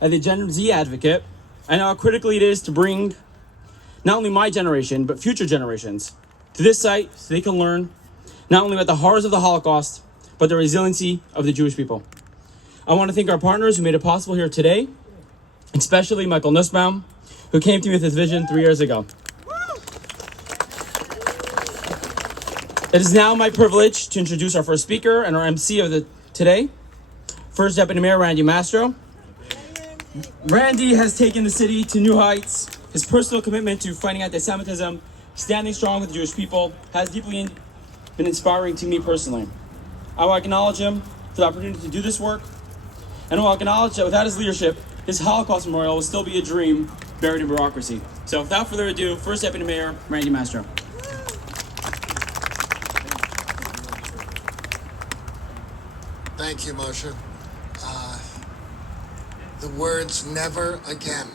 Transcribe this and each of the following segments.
as a Gen Z advocate, I know how critically it is to bring not only my generation, but future generations to this site so they can learn not only about the horrors of the Holocaust, but the resiliency of the Jewish people. I want to thank our partners who made it possible here today, especially Michael Nussbaum, who came to me with his vision 3 years ago. It is now my privilege to introduce our first speaker and our MC of today, First Deputy Mayor Randy Mastro. Randy has taken the city to new heights. His personal commitment to fighting anti-Semitism, standing strong with the Jewish people, has deeply been inspiring to me personally. I will acknowledge him for the opportunity to do this work, and I will acknowledge that without his leadership, his Holocaust memorial will still be a dream buried in bureaucracy. So without further ado, First Deputy Mayor Randy Mastro. Thank you, Moshe. The words "never again"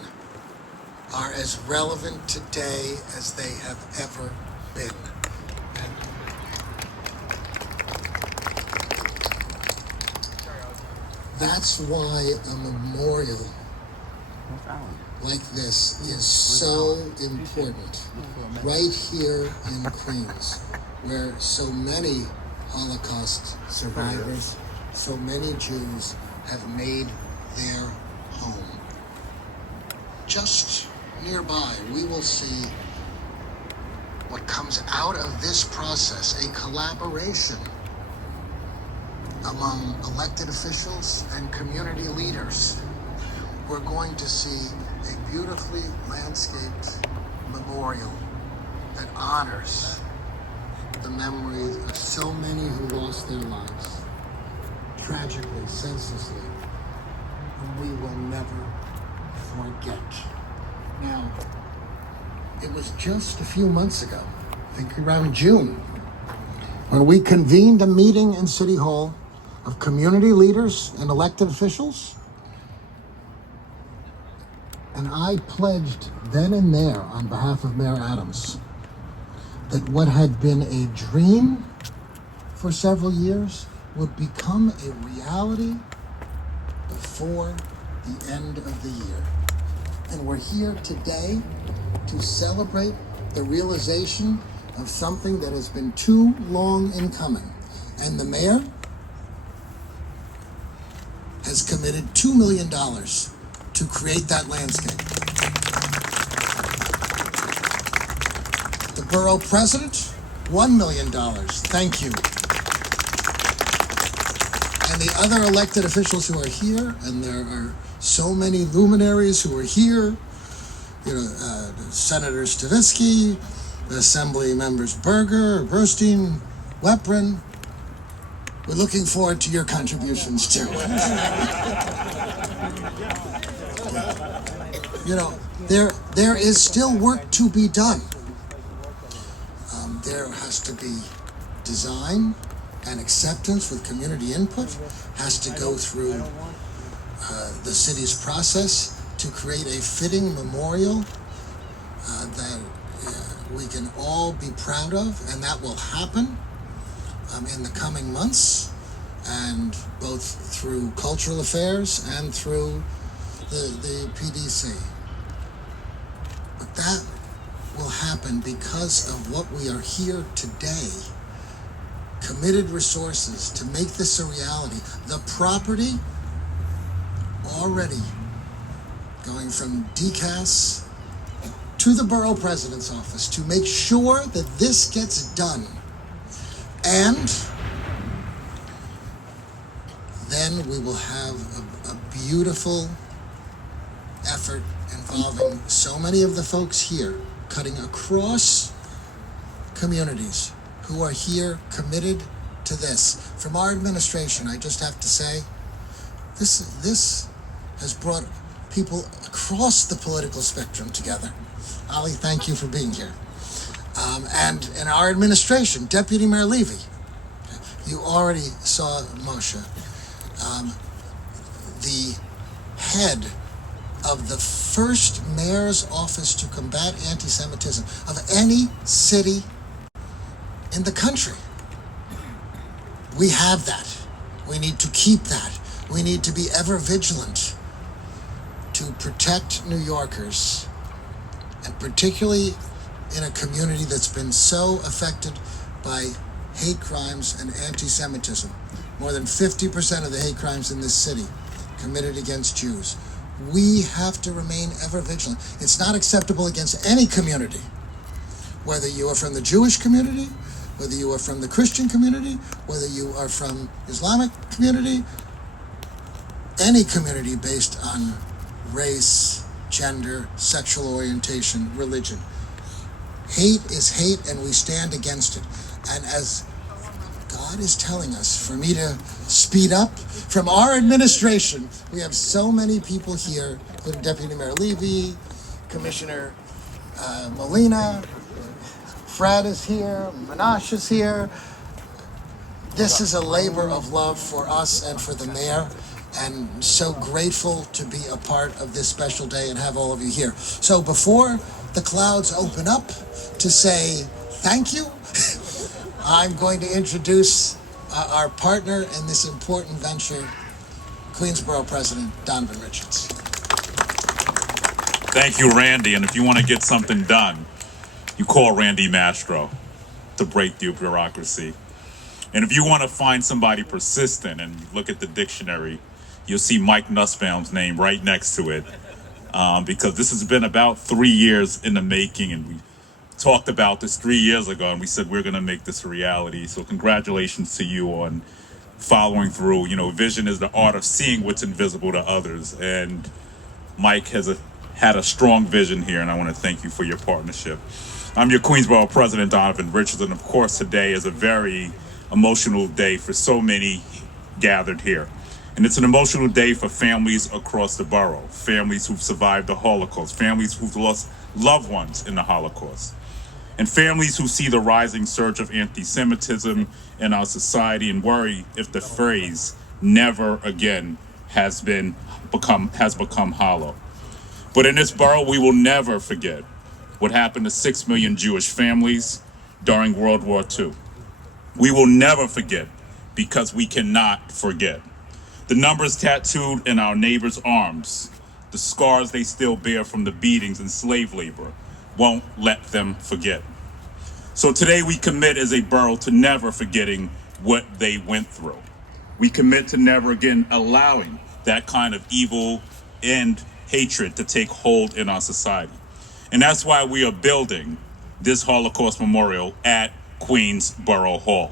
are as relevant today as they have ever been. And that's why a memorial like this is so important. Right here in Queens, where so many Holocaust survivors, so many Jews have made their home. Just nearby, we will see what comes out of this process, a collaboration among elected officials and community leaders. We're going to see a beautifully landscaped memorial that honors the memories of so many who lost their lives, tragically, senselessly, and we will never forget. Now, it was just a few months ago, I think around June, when we convened a meeting in City Hall of community leaders and elected officials, and I pledged then and there on behalf of Mayor Adams that what had been a dream for several years would become a reality before the end of the year. And we're here today to celebrate the realization of something that has been too long in coming. And the mayor has committed $2 million to create that landscape. The borough president, $1 million. Thank you. And the other elected officials who are here, and there are so many luminaries who are here, Senator Stavitsky, the Assembly members Berger, Burstein, Weprin. We're looking forward to your contributions too. There is still work to be done. There has to be design and acceptance with community input, has to go through the city's process to create a fitting memorial that we can all be proud of, and that will happen in the coming months, and both through cultural affairs and through the PDC. But that will happen because of what we are here today. Committed resources to make this a reality. The property already going from DCAS to the borough president's office to make sure that this gets done. And then we will have a beautiful effort involving so many of the folks here, cutting across communities who are here committed to this. From our administration, I just have to say, this has brought people across the political spectrum together. Ali, thank you for being here. And in our administration, Deputy Mayor Levy, you already saw Moshe, the head of the first mayor's office to combat anti-Semitism of any city in the country. We have that. We need to keep that. We need to be ever vigilant to protect New Yorkers, and particularly in a community that's been so affected by hate crimes and anti-Semitism. More than 50% of the hate crimes in this city committed against Jews. We have to remain ever vigilant. It's not acceptable against any community, whether you are from the Jewish community, whether you are from the Christian community, whether you are from Islamic community, any community based on race, gender, sexual orientation, religion. Hate is hate, and we stand against it. And as God is telling us for me to speed up from our administration, we have so many people here, including Deputy Mayor Levy, Commissioner Molina, Fred is here, Minash is here. This is a labor of love for us and for the mayor, and so grateful to be a part of this special day and have all of you here. So before the clouds open up to say thank you, I'm going to introduce our partner in this important venture, Queensborough President Donovan Richards. Thank you, Randy. And if you want to get something done, you call Randy Mastro to break the bureaucracy. And if you want to find somebody persistent and you look at the dictionary, you'll see Mike Nussbaum's name right next to it, because this has been about 3 years in the making, and we talked about this 3 years ago, and we said we're going to make this a reality. So congratulations to you on following through. You know, vision is the art of seeing what's invisible to others, and Mike has had a strong vision here, and I want to thank you for your partnership. I'm your Queensborough President, Donovan Richards, and of course today is a very emotional day for so many gathered here. And it's an emotional day for families across the borough, families who've survived the Holocaust, families who've lost loved ones in the Holocaust, and families who see the rising surge of anti-Semitism in our society and worry if the phrase "never again" has become hollow. But in this borough, we will never forget what happened to 6 million Jewish families during World War II. We will never forget because we cannot forget. The numbers tattooed in our neighbors' arms, the scars they still bear from the beatings and slave labor, won't let them forget. So today we commit as a borough to never forgetting what they went through. We commit to never again allowing that kind of evil and hatred to take hold in our society. And that's why we are building this Holocaust Memorial at Queensborough Hall,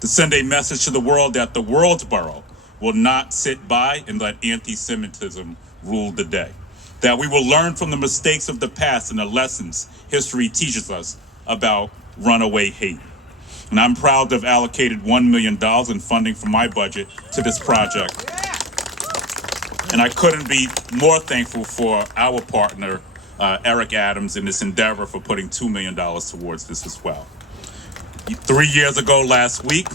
to send a message to the world that the world's borough will not sit by and let anti-Semitism rule the day. That we will learn from the mistakes of the past and the lessons history teaches us about runaway hate. And I'm proud to have allocated $1 million in funding from my budget to this project. And I couldn't be more thankful for our partner, Eric Adams, in this endeavor for putting $2 million towards this as well. 3 years ago last week,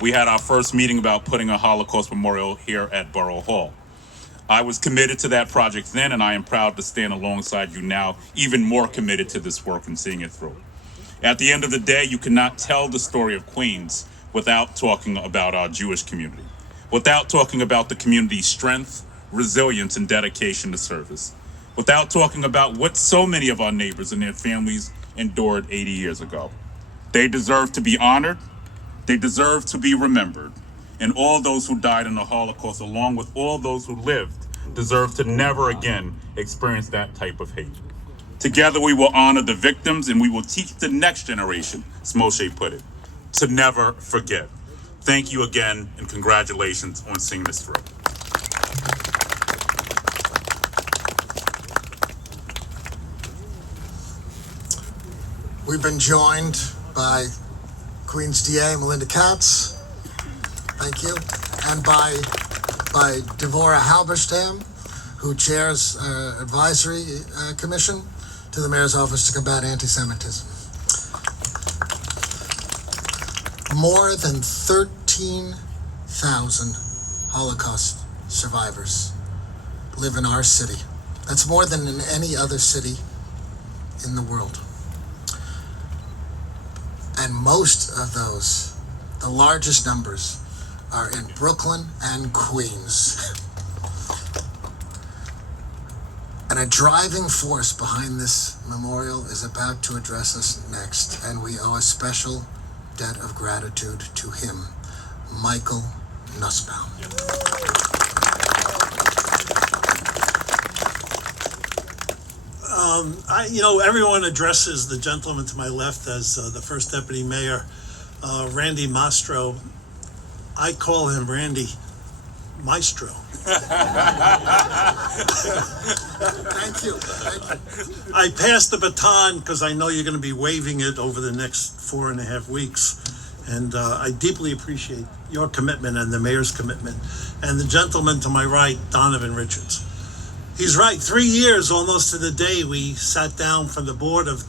we had our first meeting about putting a Holocaust memorial here at Borough Hall. I was committed to that project then, and I am proud to stand alongside you now, even more committed to this work and seeing it through. At the end of the day, you cannot tell the story of Queens without talking about our Jewish community, without talking about the community's strength, resilience, and dedication to service, without talking about what so many of our neighbors and their families endured 80 years ago. They deserve to be honored. They deserve to be remembered. And all those who died in the Holocaust, along with all those who lived, deserve to never again experience that type of hate. Together we will honor the victims, and we will teach the next generation, as Moshe put it, to never forget. Thank you again, and congratulations on seeing this through. We've been joined by Queen's DA Melinda Katz, thank you, and by Devorah Halberstam, who chairs advisory commission to the mayor's office to combat anti-Semitism. More than 13,000 Holocaust survivors live in our city. That's more than in any other city in the world. And most of those, the largest numbers, are in Brooklyn and Queens. And a driving force behind this memorial is about to address us next, and we owe a special debt of gratitude to him, Michael Nussbaum. Everyone addresses the gentleman to my left as the first deputy mayor, Randy Mastro. I call him Randy Maestro. Thank you. I pass the baton because I know you're going to be waving it over the next 4.5 weeks. And I deeply appreciate your commitment and the mayor's commitment. And the gentleman to my right, Donovan Richards. He's right. 3 years almost to the day we sat down from the board of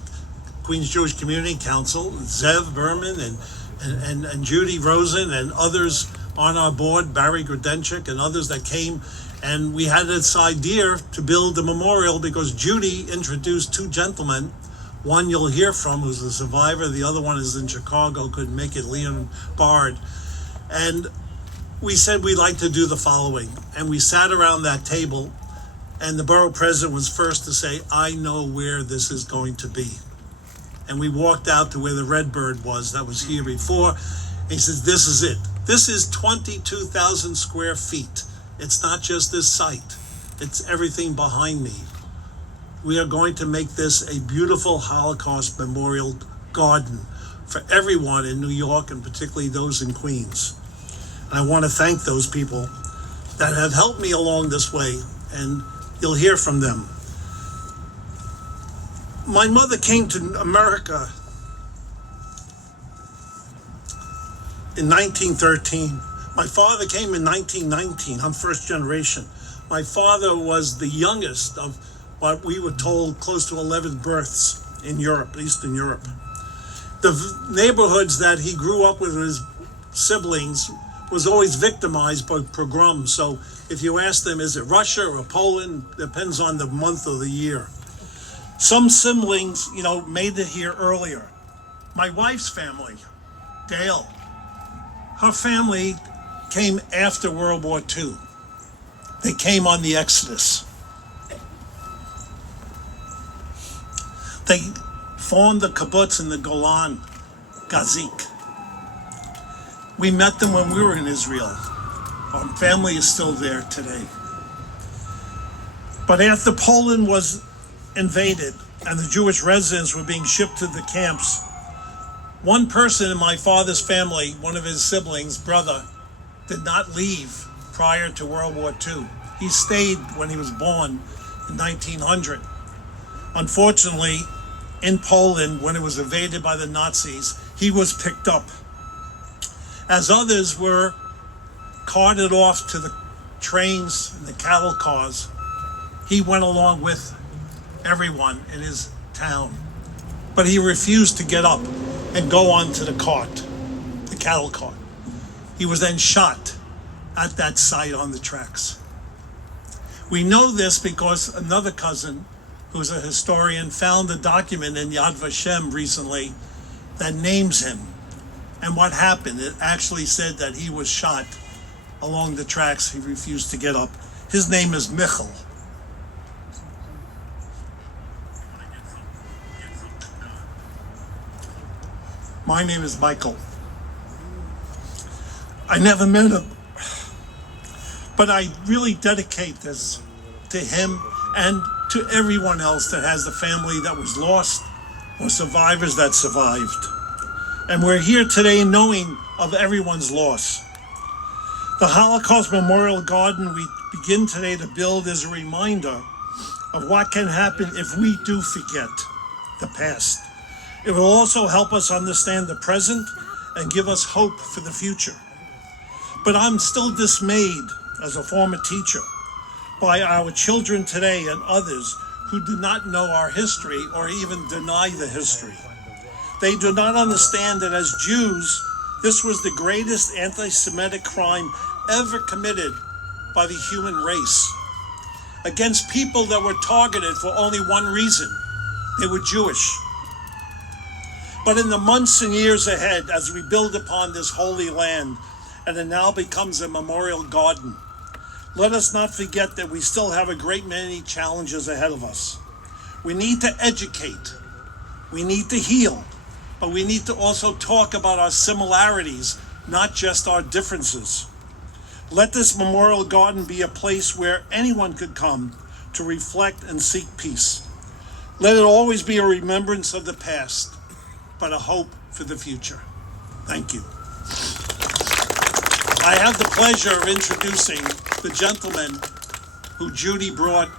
Queens Jewish Community Council, Zev Berman and Judy Rosen and others on our board, Barry Grudenchik and others that came, and we had this idea to build a memorial because Judy introduced two gentlemen. One you'll hear from, who's a survivor. The other one is in Chicago, couldn't make it, Leon Bard. And we said we'd like to do the following. And we sat around that table, and the borough president was first to say, I know where this is going to be. And we walked out to where the Redbird was that was here before. He says, this is it. This is 22,000 square feet. It's not just this site. It's everything behind me. We are going to make this a beautiful Holocaust memorial garden for everyone in New York and particularly those in Queens. And I want to thank those people that have helped me along this way, and you'll hear from them. My mother came to America in 1913. My father came in 1919. I'm first generation. My father was the youngest of what we were told close to 11 births in Europe, Eastern Europe. The neighborhoods that he grew up with his siblings was always victimized by pogroms. So if you ask them, is it Russia or Poland? Depends on the month of the year. Some siblings, made it here earlier. My wife's family, Dale, her family came after World War II. They came on the Exodus. They formed the kibbutz in the Golan, Gazik. We met them when we were in Israel. Our family is still there today. But after Poland was invaded and the Jewish residents were being shipped to the camps, one person in my father's family, one of his siblings, brother, did not leave prior to World War II. He stayed when he was born in 1900. Unfortunately, in Poland, when it was invaded by the Nazis, he was picked up. As others were carted off to the trains and the cattle cars, he went along with everyone in his town. But he refused to get up and go on to the cart, the cattle cart. He was then shot at that site on the tracks. We know this because another cousin, who's a historian, found a document in Yad Vashem recently that names him. And what happened, it actually said that he was shot along the tracks. He refused to get up. His name is Michal. My name is Michael. I never met him, but I really dedicate this to him and to everyone else that has a family that was lost or survivors that survived. And we're here today knowing of everyone's loss. The Holocaust Memorial Garden we begin today to build is a reminder of what can happen if we do forget the past. It will also help us understand the present and give us hope for the future. But I'm still dismayed as a former teacher by our children today and others who do not know our history or even deny the history. They do not understand that as Jews, this was the greatest anti-Semitic crime ever committed by the human race against people that were targeted for only one reason. They were Jewish. But in the months and years ahead, as we build upon this holy land, and it now becomes a memorial garden, let us not forget that we still have a great many challenges ahead of us. We need to educate, we need to heal, but we need to also talk about our similarities, not just our differences. Let this memorial garden be a place where anyone could come to reflect and seek peace. Let it always be a remembrance of the past, but a hope for the future. Thank you. I have the pleasure of introducing the gentleman who Judy brought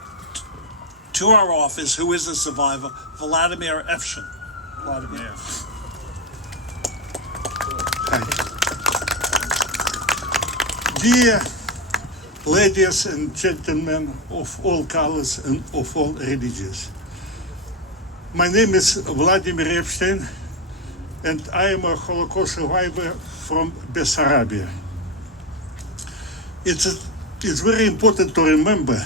to our office, who is a survivor, Vladimir Efshin. Vladimir. Dear ladies and gentlemen of all colors and of all religions, my name is Vladimir Epstein, and I am a Holocaust survivor from Bessarabia. It's very important to remember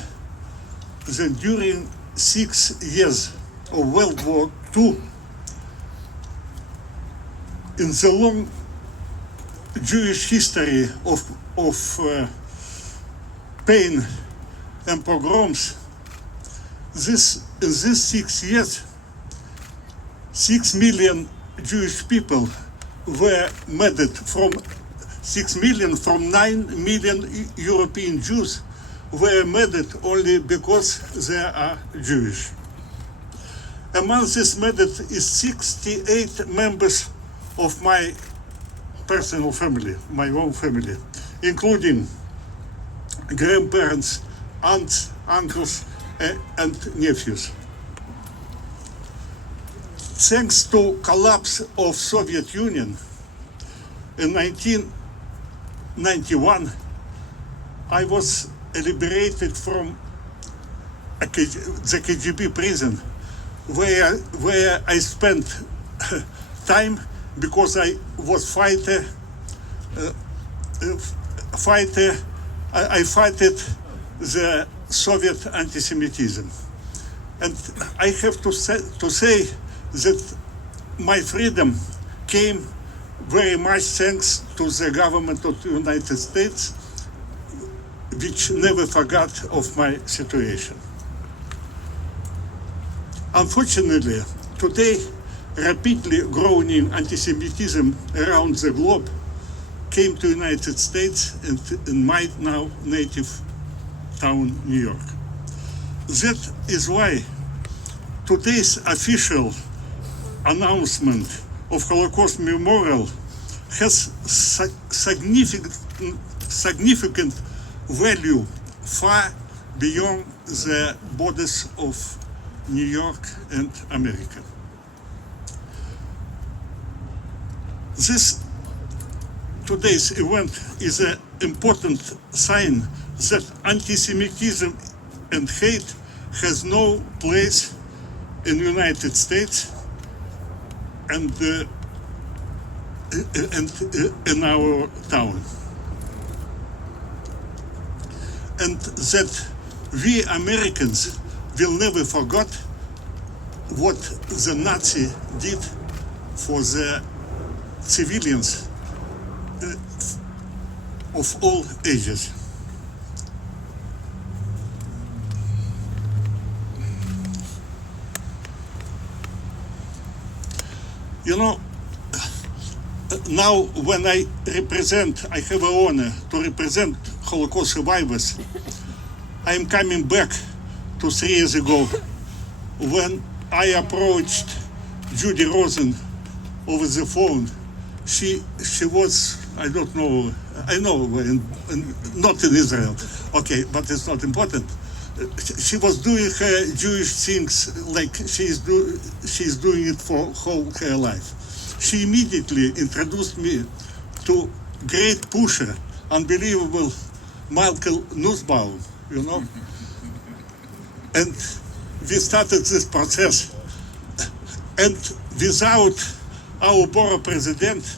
that during 6 years of World War II, in the long Jewish history of pain and pogroms, in these 6 years, 6 million Jewish people were murdered. From 6 million, from 9 million European Jews were murdered only because they are Jewish. Among these murdered is 68 members of my personal family, my own family, including grandparents, aunts, uncles, and nephews. Thanks to collapse of Soviet Union in 1991, I was liberated from the KGB prison, where I spent time because I was fighter. I fighted the Soviet anti-Semitism, and I have to say that my freedom came very much thanks to the government of the United States, which never forgot of my situation. Unfortunately, today, rapidly growing anti-Semitism around the globe came to the United States and in my now native town, New York. That is why today's official announcement of Holocaust Memorial has significant value far beyond the borders of New York and America. Today's event is an important sign that anti-Semitism and hate has no place in the United States and in our town. And that we Americans will never forget what the Nazi did for the civilians of all ages. You know, now when I have the honor to represent Holocaust survivors, I am coming back to 3 years ago when I approached Judy Rosen over the phone. She was, I don't know, I know, not in Israel, okay, but it's not important. She was doing her Jewish things like she's doing it for whole her life. She immediately introduced me to great pusher, unbelievable Michael Nussbaum, you know. And we started this process. And without our Borough president,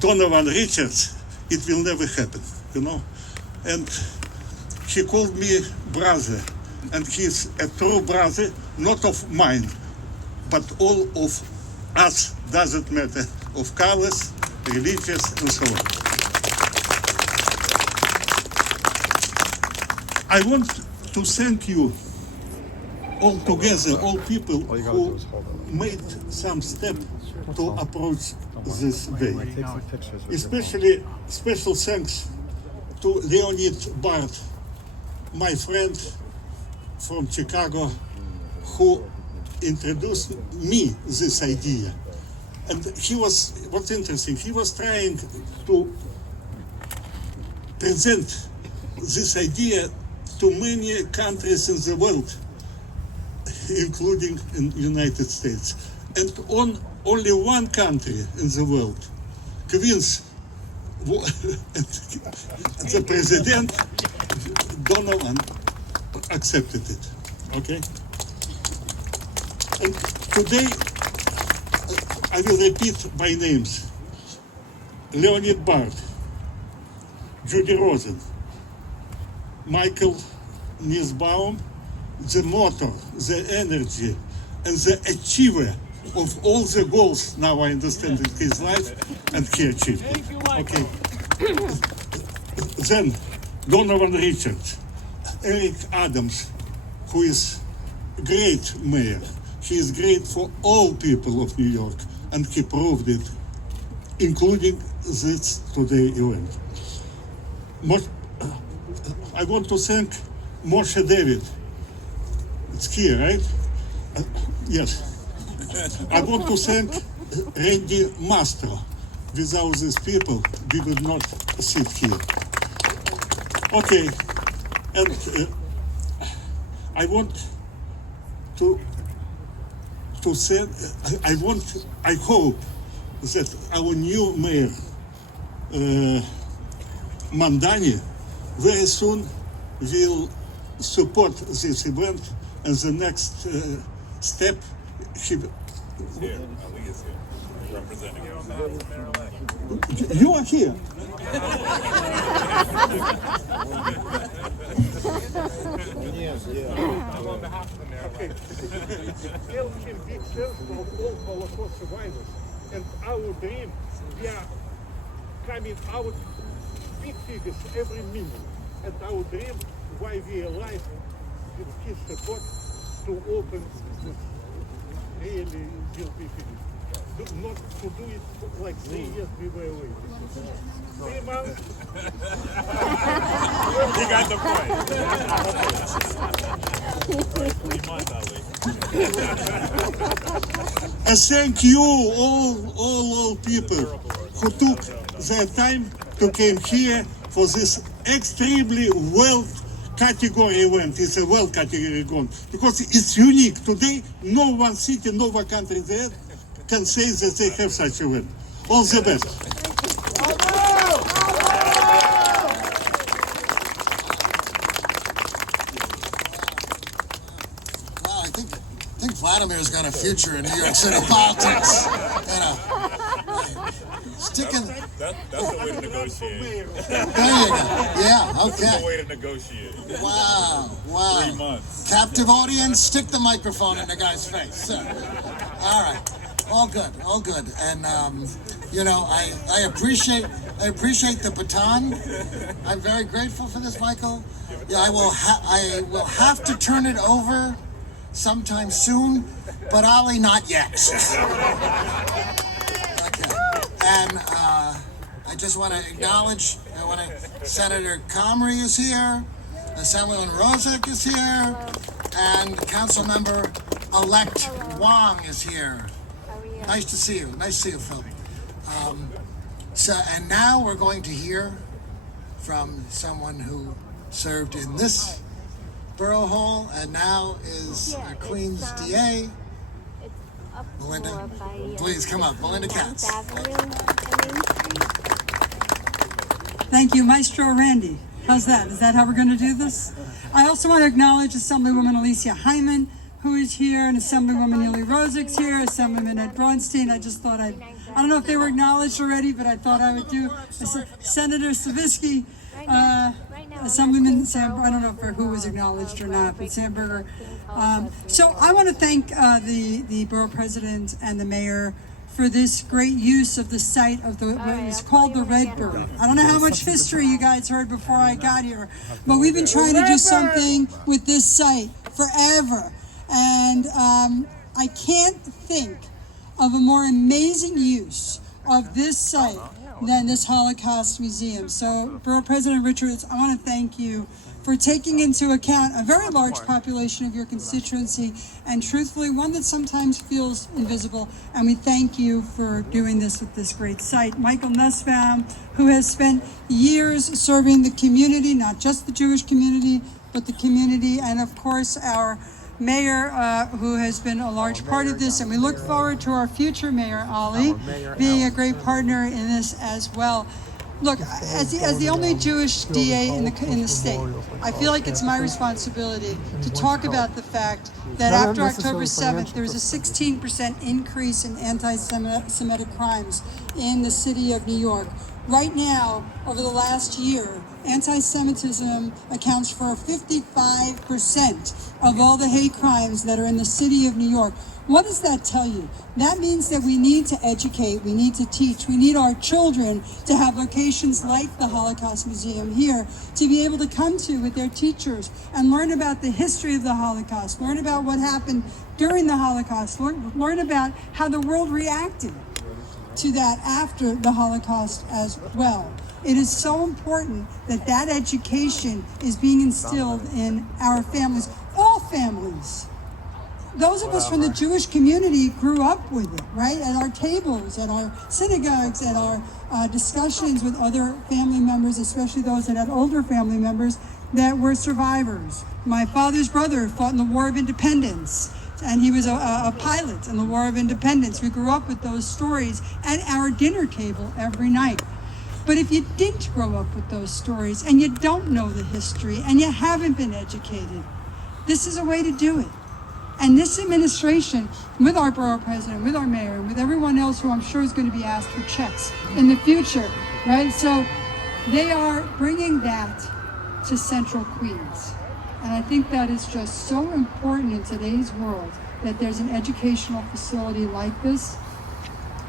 Donovan Richards, it will never happen, you know. And he called me brother, and he's a true brother, not of mine, but all of us, doesn't matter, of colors, religious, and so on. I want to thank you all together, all people who made some step to approach this day. Especially special thanks to Leonid Bart, my friend from Chicago, who introduced me this idea. And what's interesting, he was trying to present this idea to many countries in the world, including in the United States. And only one country in the world, Queens, the president, Donovan, accepted it. Okay? And today, I will repeat by names. Leonid Bart, Judy Rosen, Michael Nisbaum, the motor, the energy, and the achiever of all the goals now I understand in his life, and he achieved it. Okay. Then Donovan Richards, Eric Adams, who is great mayor. He is great for all people of New York, and he proved it, including this today event. I want to thank Moshe David. It's here, right? Yes. I want to thank Randy Mastro. Without these people, we would not sit here. Okay, and I want to say, I hope that our new mayor, Mandani, very soon will support this event, and the next step, he will. Here, Ali is here, representing us. You are here. On behalf of the mayor, okay. Tell him big thanks for all Holocaust survivors. And our dream, we are coming out big figures every minute. And our dream, why we are alive, with his support, to open this really guilty figures. Not to do it like 3 years we were away. 3 months. You got the point. 3 months, Ali. And thank you, all people who took their time to came here for this extremely world category event. It's a world category event because it's unique. Today, no one city, no one country there can say that they have such an event. All the best. Wow, I think Vladimir's got a future in New York City politics. You know, sticking. That's the way to negotiate. There you go. Yeah. That's the Okay. way to negotiate. Wow. Wow. 3 months. Captive audience, stick the microphone in the guy's face. All right. All good, all good. And you know, I appreciate the baton. I'm very grateful for this, Michael. Yeah, I will have to turn it over sometime soon, but Ali, not yet. Okay. And I just want to acknowledge, Senator Comrie is here, Assemblyman Rozek is here, and Councilmember-elect Wong is here. Nice to see you. Nice to see you, Phil. And now we're going to hear from someone who served in this borough hall and now is Queens DA. Melinda, please come up. Melinda Katz. Thank you, Maestro Randy. How's that? Is that how we're going to do this? I also want to acknowledge Assemblywoman Alicia Hyman, who is here, and Assemblywoman Neely Rozek's here, Assemblyman Ed Braunstein. I just thought I don't know if they were acknowledged already, but I thought I would do. Senator Savitsky, Assemblyman Sam, I don't know who was acknowledged or not, but Sam Berger. So I want to thank the borough president and the mayor for this great use of the site of what is called the Redbird. I don't know how much history you guys heard before I got here, but we've been trying to do something with this site forever. And I can't think of a more amazing use of this site than this Holocaust Museum. So, Borough President Richards, I want to thank you for taking into account a very large population of your constituency, and truthfully one that sometimes feels invisible, and we thank you for doing this with this great site. Michael Nussbaum, who has spent years serving the community, not just the Jewish community, but the community, and of course our mayor, who has been a large part of this, and we look forward to our future mayor, Ali, being a great partner in this as well. Look, as the only Jewish DA in the state, I feel like it's my responsibility to talk about the fact that after October 7th, there was a 16% increase in anti-Semitic crimes in the city of New York. Right now, over the last year, anti-Semitism accounts for 55% of all the hate crimes that are in the city of New York. What does that tell you? That means that we need to educate, we need to teach, we need our children to have locations like the Holocaust Museum here to be able to come to with their teachers and learn about the history of the Holocaust, learn about what happened during the Holocaust, learn about how the world reacted to that after the Holocaust as well. It is so important that that education is being instilled in our families, all families. Those of us from the Jewish community grew up with it, right? At our tables, at our synagogues, at our discussions with other family members, especially those that had older family members that were survivors. My father's brother fought in the War of Independence, and he was a pilot in the War of Independence. We grew up with those stories at our dinner table every night. But if you didn't grow up with those stories, and you don't know the history, and you haven't been educated, this is a way to do it. And this administration, with our borough president, with our mayor, and with everyone else who I'm sure is going to be asked for checks in the future, right? So they are bringing that to Central Queens. And I think that is just so important in today's world, that there's an educational facility like this,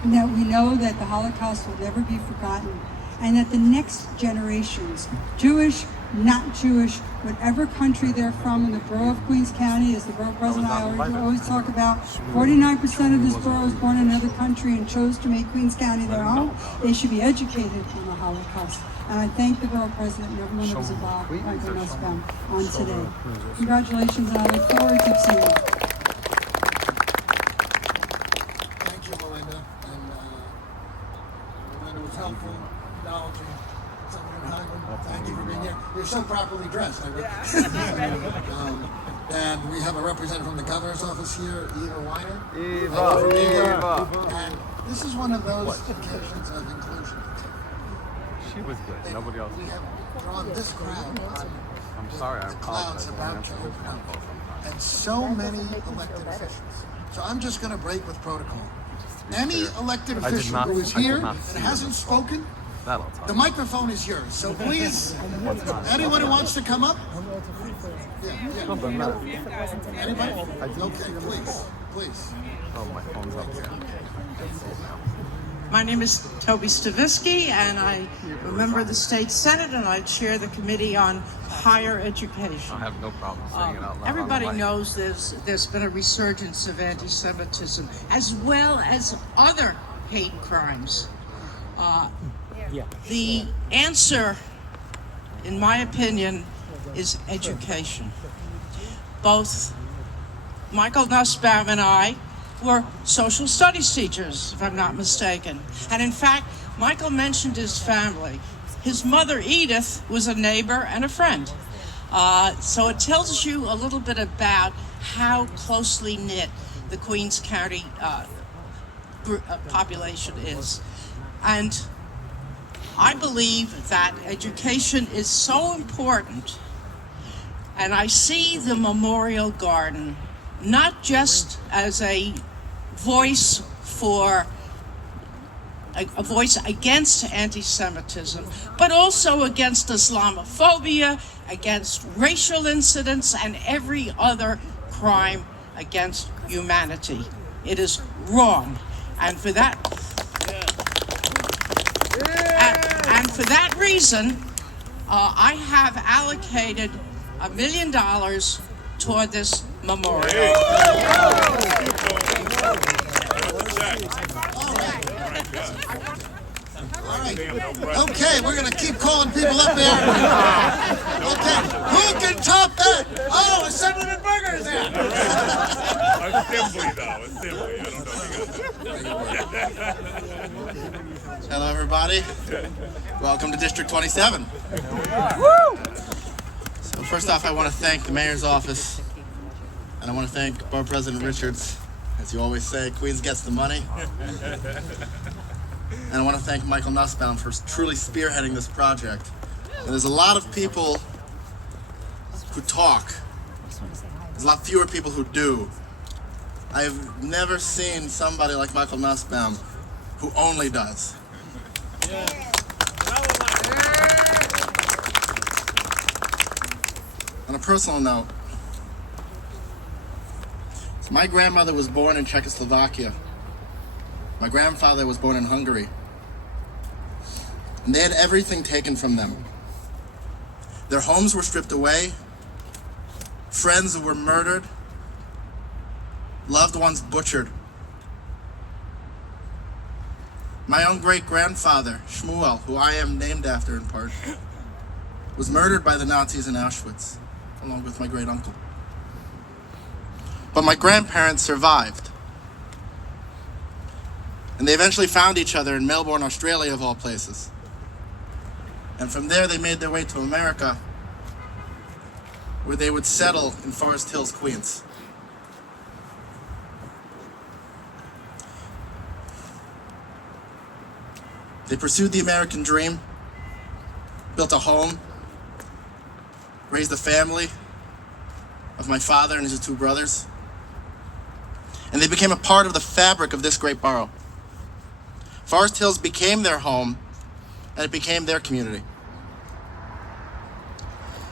and that we know that the Holocaust will never be forgotten, and that the next generations, Jewish, not Jewish, whatever country they're from in the borough of Queens County, as the borough president and I always talk about, 49% of this borough was born in another country and chose to make Queens County their home. They should be educated on the Holocaust. And I thank the borough president and everyone that was involved, Michael Nussbaum, on today. Congratulations, and I look forward to seeing you. Thank you, Melinda. And Melinda was helpful, acknowledging Senator Hyman. Thank you for being here. You're so properly dressed. And we have a representative from the governor's office here, Eva Weiner. Eva. And this is one of those occasions of inclusion. She was good. Nobody else. We have drawn this crowd on I'm sorry, I the clouds about to open up. And so many elected officials. So I'm just going to break with protocol. Any elected official who is here and hasn't spoken, the microphone is yours. So please, anyone who wants to come up? Yeah. Anybody? Okay, please. Oh, my phone's up there. My name is Toby Stavisky, and I remember the state senate, and I chair the committee on higher education. I have no problem saying it out loud. Everybody knows there's been a resurgence of anti-Semitism, as well as other hate crimes. The answer, in my opinion, is education. Both Michael Nussbaum and I were social studies teachers, if I'm not mistaken. And in fact, Michael mentioned his family. His mother, Edith, was a neighbor and a friend. So it tells you a little bit about how closely knit the Queens County population is. And I believe that education is so important, and I see the Memorial Garden not just as a voice for a voice against anti-Semitism, but also against Islamophobia, against racial incidents, and every other crime against humanity. It is wrong. And for that, and for that reason, I have allocated $1 million toward this memorial. All right. Okay, we're going to keep calling people up there. Okay, who can top that? Oh, Assemblyman Berger is there. Assembly, though. Assembly. I don't know if you got Hello, everybody. Welcome to District 27. So first off, I want to thank the mayor's office, and I want to thank Borough President Richards. As you always say, Queens gets the money. And I want to thank Michael Nussbaum for truly spearheading this project. And there's a lot of people who talk. There's a lot fewer people who do. I've never seen somebody like Michael Nussbaum who only does. On a personal note, my grandmother was born in Czechoslovakia. My grandfather was born in Hungary. And they had everything taken from them. Their homes were stripped away, friends were murdered, loved ones butchered. My own great-grandfather, Shmuel, who I am named after in part, was murdered by the Nazis in Auschwitz, along with my great-uncle. But my grandparents survived. And they eventually found each other in Melbourne, Australia, of all places. And from there, they made their way to America, where they would settle in Forest Hills, Queens. They pursued the American dream, built a home, raised a family of my father and his two brothers, and they became a part of the fabric of this great borough. Forest Hills became their home, and it became their community.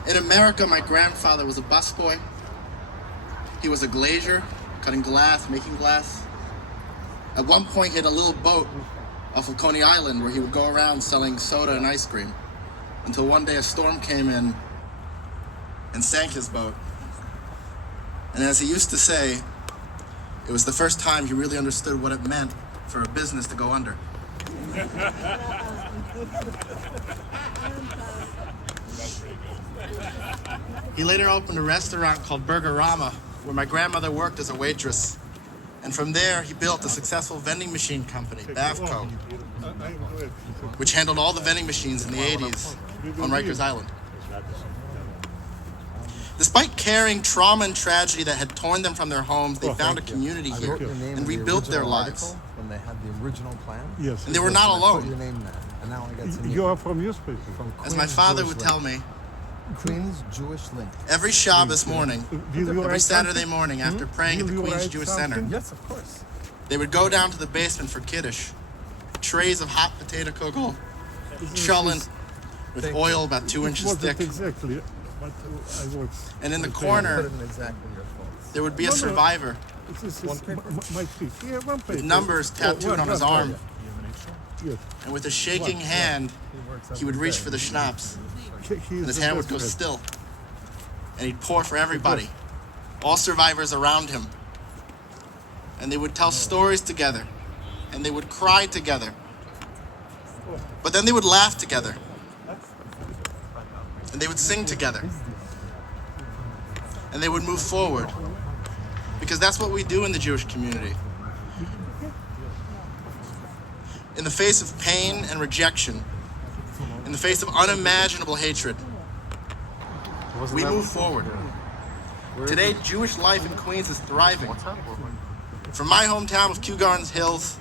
In America, my grandfather was a busboy. He was a glazier, cutting glass, making glass. At one point, he had a little boat off of Coney Island where he would go around selling soda and ice cream, until one day a storm came in and sank his boat. And as he used to say, it was the first time he really understood what it meant for a business to go under. He later opened a restaurant called Burgerama, where my grandmother worked as a waitress. And from there, he built a successful vending machine company, Bavco, which handled all the vending machines in the 80s on Rikers Island. Despite carrying trauma and tragedy that had torn them from their homes, they found a community here and rebuilt their lives. When they had the original plan. Yes. And they were not Put your alone. name there. And now I got some. You are from newspaper. As my father would tell me, Queens Jewish Link. every Shabbos morning, Will you every write Saturday something? morning after praying at the Will you Queens write Jewish something? Center, Yes, of course. they would go down to the basement for Kiddush. Trays of hot potato kugel, cholent, with oil about 2 inches Wasn't thick. exactly, but I was. And in the Put corner, it in exactly your thoughts. there would be a No, no. survivor This One is paper? my feet. Yeah, one paper. with numbers tattooed on his arm. Yes. And with a shaking hand, he would reach for the schnapps. And his hand would go still. And he'd pour for everybody, all survivors around him. And they would tell stories together. And they would cry together. But then they would laugh together. And they would sing together. And they would move forward. Because that's what we do in the Jewish community. In the face of pain and rejection, in the face of unimaginable hatred, we move forward. Today, Jewish life in Queens is thriving. From my hometown of Kew Gardens Hills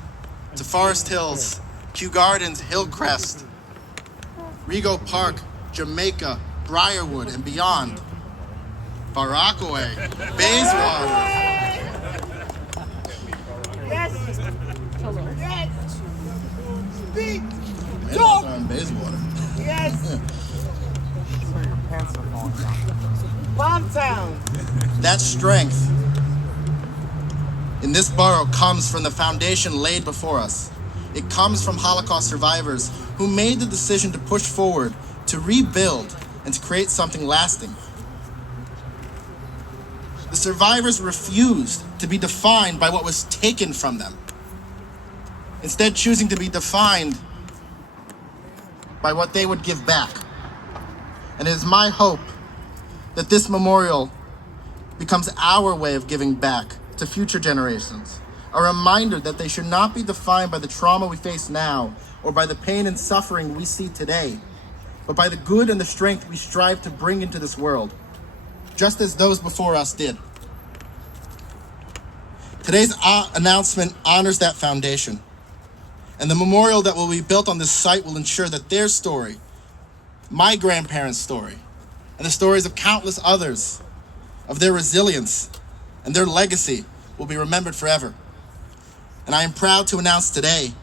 to Forest Hills, Kew Gardens, Hillcrest, Rego Park, Jamaica, Briarwood, and beyond. Barockaway, Bayswater. Yes. In Bayswater. Yes. Bombtown. That strength in this borough comes from the foundation laid before us. It comes from Holocaust survivors who made the decision to push forward, to rebuild, and to create something lasting. The survivors refused to be defined by what was taken from them, instead choosing to be defined by what they would give back. And it is my hope that this memorial becomes our way of giving back to future generations, a reminder that they should not be defined by the trauma we face now or by the pain and suffering we see today, but by the good and the strength we strive to bring into this world, just as those before us did. Today's announcement honors that foundation, and the memorial that will be built on this site will ensure that their story, my grandparents' story, and the stories of countless others, of their resilience and their legacy will be remembered forever. And I am proud to announce today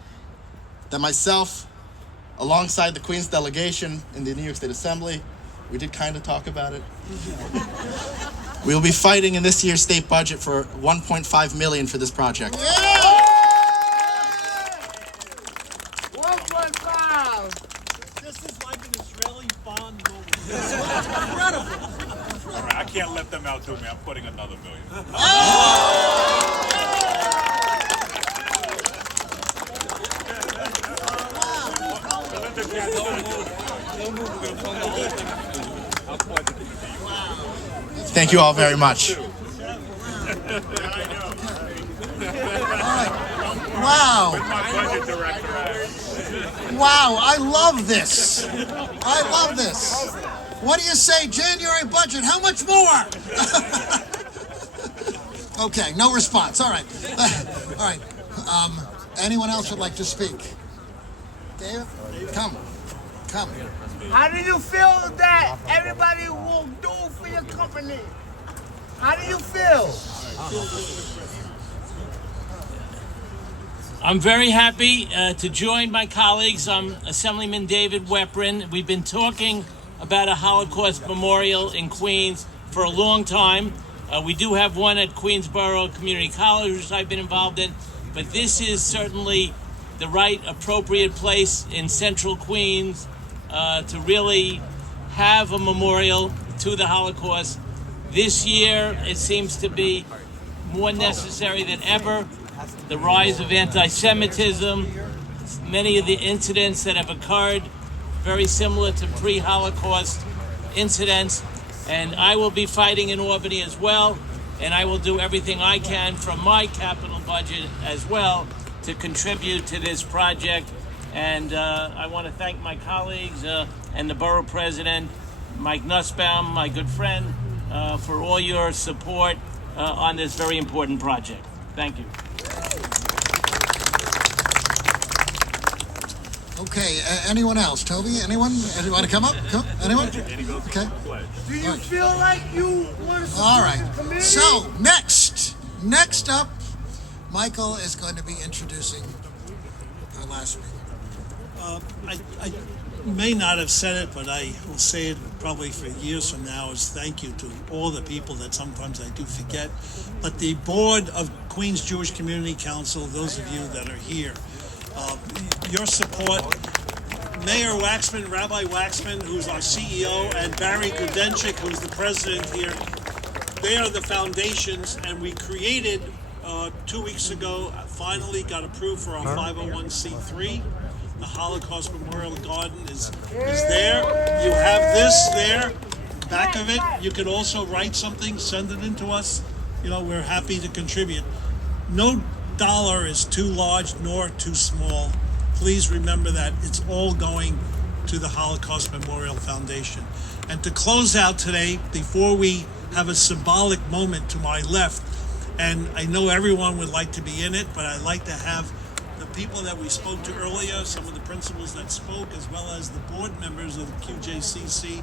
that myself, alongside the Queens delegation in the New York State Assembly, we did kind of talk about it. We will be fighting in this year's state budget for $1.5 million for this project. 1.5. This is like an Israeli Bond moment. All right, I can't let them outdo me. I'm putting another $1 million. Thank you all very much. Wow. My budget director. Wow, I love this. I love this. What do you say, January budget? How much more? Okay, no response. All right. All right. Anyone else would like to speak? David, come. How do you feel that everybody will do for your company? How do you feel? I'm very happy to join my colleagues. I'm Assemblyman David Weprin. We've been talking about a Holocaust memorial in Queens for a long time. We do have one at Queensborough Community College, which I've been involved in, but this is certainly the right, appropriate place in central Queens to really have a memorial to the Holocaust. This year, it seems to be more necessary than ever. The rise of anti-Semitism, many of the incidents that have occurred, very similar to pre-Holocaust incidents. And I will be fighting in Albany as well, and I will do everything I can from my capital budget as well to contribute to this project. And I want to thank my colleagues and the borough president, Mike Nussbaum, my good friend, for all your support on this very important project. Thank you. Okay, anyone else? Toby, anyone? Anyone want to come up? Anyone? Okay. Do you feel like you want to support All right. the community? So, next up, Michael is going to be introducing our last speaker. I may not have said it, but I will say it probably for years from now, is thank you to all the people that sometimes I do forget. But the board of Queens Jewish Community Council, those of you that are here, your support, Mayor Waxman, Rabbi Waxman, who's our CEO, and Barry Gudenchik, who's the president here, they are the foundations, and we created 2 weeks ago, finally got approved for our 501c3. The Holocaust Memorial Garden is there. You have this there, back of it. You can also write something, send it in to us. You know, we're happy to contribute. No dollar is too large nor too small. Please remember that it's all going to the Holocaust Memorial Foundation. And to close out today, before we have a symbolic moment to my left, and I know everyone would like to be in it, but I'd like to have the people that we spoke to earlier, some of the principals that spoke, as well as the board members of the QJCC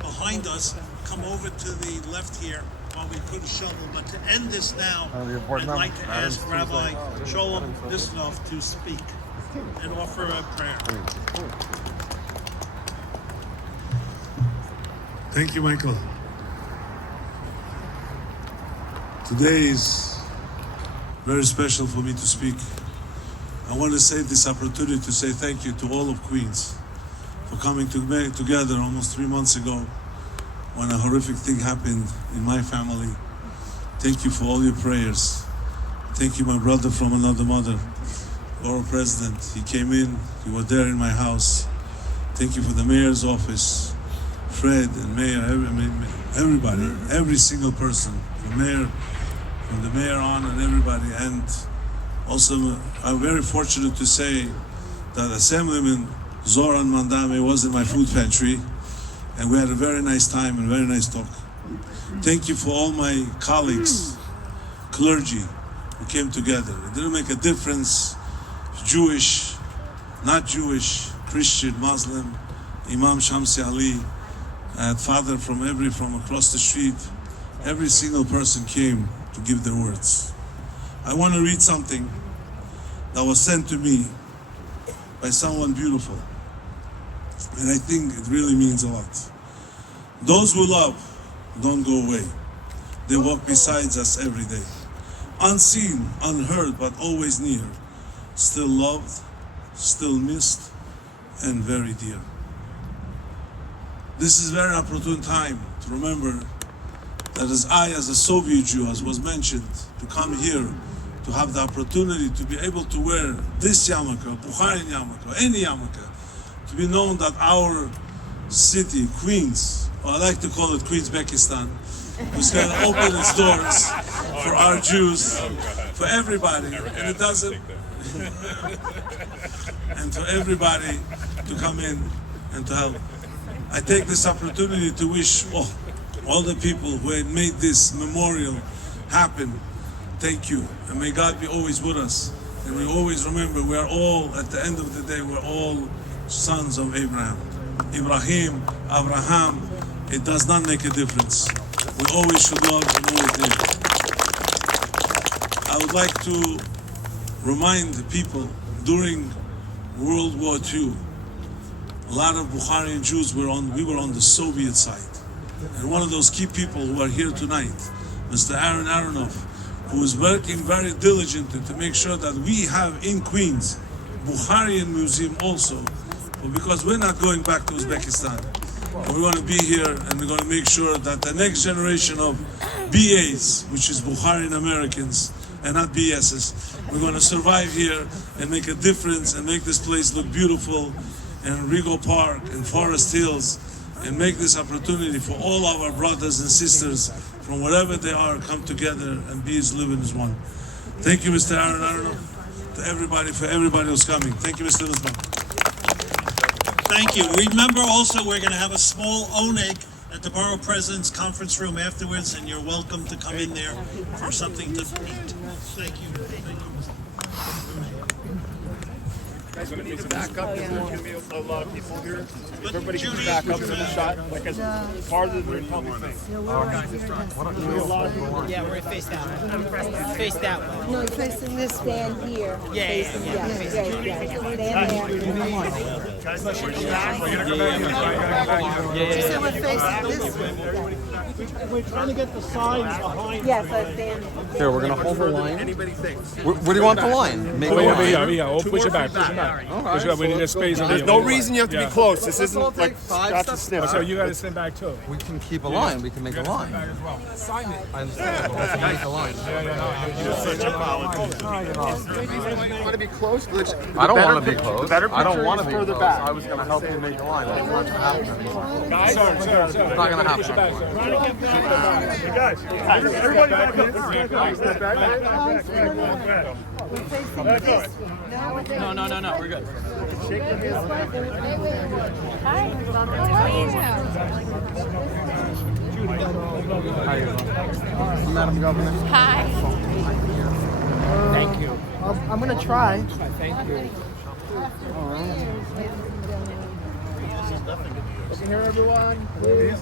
behind us, come over to the left here while we put a shovel. But to end this now, I'd like to ask Rabbi Sholem Nisnov to speak and offer a prayer. Thank you, Michael. Today is very special for me to speak. I want to say this opportunity to say thank you to all of Queens for coming together almost 3 months ago when a horrific thing happened in my family. Thank you for all your prayers. Thank you, my brother from another mother, Borough President. He came in, you were there in my house. Thank you for the mayor's office, Fred and Mayor, everybody, every single person, from the mayor on and everybody. And also, I'm very fortunate to say that Assemblyman Zoran Mandame was in my food pantry, and we had a very nice time and very nice talk. Thank you for all my colleagues, clergy, who came together. It didn't make a difference, Jewish, not Jewish, Christian, Muslim, Imam Shamsi Ali, father from across the street. Every single person came to give their words. I want to read something that was sent to me by someone beautiful, and I think it really means a lot. Those who love don't go away. They walk beside us every day. Unseen, unheard, but always near. Still loved, still missed, and very dear. This is a very opportune time to remember that as a Soviet Jew, as was mentioned, to come here, to have the opportunity to be able to wear this yarmulke, Bukharian yarmulke, any yarmulke, to be known that our city, Queens, or I like to call it Queensbekistan, was going to open its doors for our Jews, for everybody, and it doesn't, and for everybody to come in and to help. I take this opportunity to wish all the people who had made this memorial happen, thank you, and may God be always with us. And we always remember we are all, at the end of the day, we're all sons of Abraham. Ibrahim, Abraham, it does not make a difference. We always should love and always live. I would like to remind the people, during World War II, a lot of Bukharian Jews we were on the Soviet side. And one of those key people who are here tonight, Mr. Aaron Aronoff, who is working very diligently to make sure that we have in Queens Bukharian Museum also, but because we're not going back to Uzbekistan. We're going to be here and we're going to make sure that the next generation of BAs, which is Bukharian Americans and not BSs, we're going to survive here and make a difference and make this place look beautiful, and Regal Park and Forest Hills, and make this opportunity for all of our brothers and sisters from wherever they are come together and be as living as one. Thank you, Mr. Aaron Aronoff, to everybody, for everybody who's coming. Thank you, Mr. Lisbon. Thank you. Remember also, we're going to have a small oneg at the Borough President's conference room afterwards, and you're welcome to come in there for something to eat. Thank you. Thank you. Guys, going to need to back up because there's going to be a lot of people here. Everybody can back up for the shot, like as part of the Republic thing. Yeah, we're face that way. Face that way. No, facing this stand here. Yeah. Stand there. She said we're facing this way. We're trying to get the signs behind. Yes, I stand. Here, we're gonna hold the line. Where do you want the line? Make a line. Yeah. Push it back. Push it back. Push it back. We need a space. There's no reason you have to be close. This isn't like scratch and sniff. So you got to stand back too. We can keep a line. We can make a line. Sign it. I understand. We can make a line. You want to be close? I don't want to be close. I don't want to be close. I was gonna help you make a line. It's not gonna happen. Sir. It's not gonna happen. Guys, everybody back up. Step back. We're facing this. No, we're good. Hi. Madam Governor. Hi. Thank you. I'm going to try. Thank you. All right. Looking here, everyone. Please.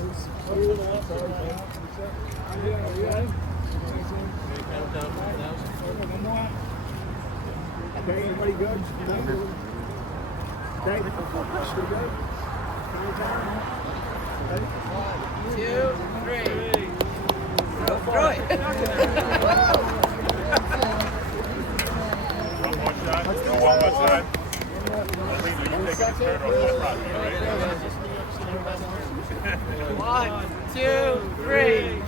Okay, everybody good? Okay. Two, three. Go through it. 1, 2, 3.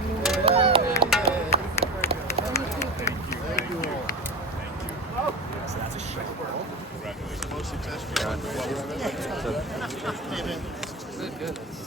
Congratulations.